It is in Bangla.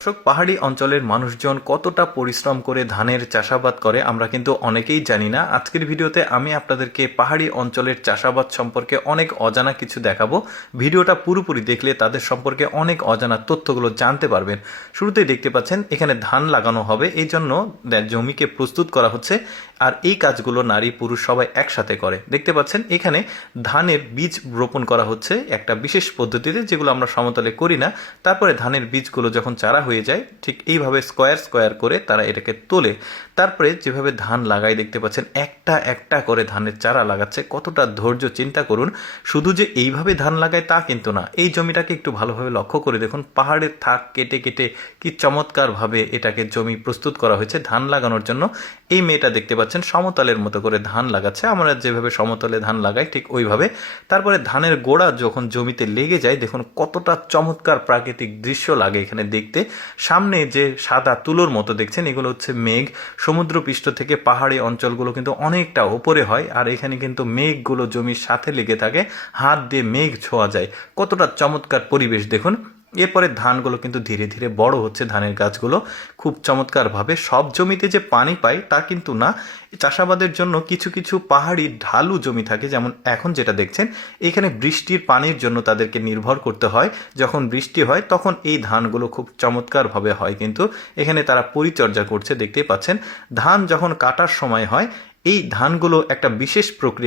পাহাড়ি অঞ্চলের মানুষজন কতটা পরিশ্রম করে ধানের চাষাবাদ করে আমরা কিন্তু অনেকেই জানি না। আজকের ভিডিওতে আমি আপনাদেরকে পাহাড়ি অঞ্চলের চাষাবাদ সম্পর্কে অনেক অজানা কিছু দেখাবো। ভিডিওটা পুরোপুরি দেখলে তাদের সম্পর্কে অনেক অজানা তথ্যগুলো জানতে পারবেন। শুরুতেই দেখতে পাচ্ছেন এখানে ধান লাগানো হবে, এই জন্য জমিকে প্রস্তুত করা হচ্ছে। আর এই কাজগুলো নারী পুরুষ সবাই একসাথে করে। দেখতে পাচ্ছেন এখানে ধানের বীজ রোপণ করা হচ্ছে একটা বিশেষ পদ্ধতিতে, যেগুলো আমরা সমতলে করি না। তারপরে ধানের বীজগুলো যখন চারা হয়ে যায় ঠিক এইভাবে স্কোয়ার স্কোয়ার করে তারা এটাকে তোলে। তারপরে যেভাবে ধান লাগায় দেখতে পাচ্ছেন একটা একটা করে ধানের চারা লাগাচ্ছে। কতটা ধৈর্য চিন্তা করুন। শুধু যে এইভাবে ধান লাগায় তা কিন্তু না, এই জমিটাকে একটু ভালোভাবে লক্ষ্য করে দেখুন। পাহাড়ের থাক কেটে কেটে কি চমৎকারভাবে এটাকে জমি প্রস্তুত করা হয়েছে ধান লাগানোর জন্য। এই মেয়েটা দেখতে পাচ্ছেন সমতলের মতো করে ধান লাগাচ্ছে, আমরা যেভাবে সমতলে ধান লাগাই ঠিক ওইভাবে। তারপরে ধানের গোড়া যখন জমিতে লেগে যায় দেখুন কতটা চমৎকার প্রাকৃতিক দৃশ্য লাগে এখানে দেখতে। সামনে যে সাদা তুলোর মতো দেখছেন এগুলো হচ্ছে মেঘ। সমুদ্রপৃষ্ঠ থেকে পাহাড়ি অঞ্চলগুলো কিন্তু অনেকটা ওপরে হয়, আর এখানে কিন্তু মেঘগুলো জমির সাথে লেগে থাকে, হাত দিয়ে মেঘ ছোঁয়া যায়। কতটা চমৎকার পরিবেশ দেখুন। এরপরে ধানগুলো কিন্তু ধীরে ধীরে বড় হচ্ছে, ধানের গাছগুলো খুব চমৎকারভাবে। সব জমিতে যে পানি পায় তা কিন্তু না, চাষাবাদের জন্য কিছু কিছু পাহাড়ি ঢালু জমি থাকে, যেমন এখন যেটা দেখছেন এখানে বৃষ্টির পানির জন্য তাদেরকে নির্ভর করতে হয়। যখন বৃষ্টি হয় তখন এই ধানগুলো খুব চমৎকারভাবে হয়, কিন্তু এখানে তারা পরিচর্যা করছে দেখতেই পাচ্ছেন। ধান যখন কাটার সময় হয় এই ধানগুলো একটা বিশেষ প্রক্রিয়া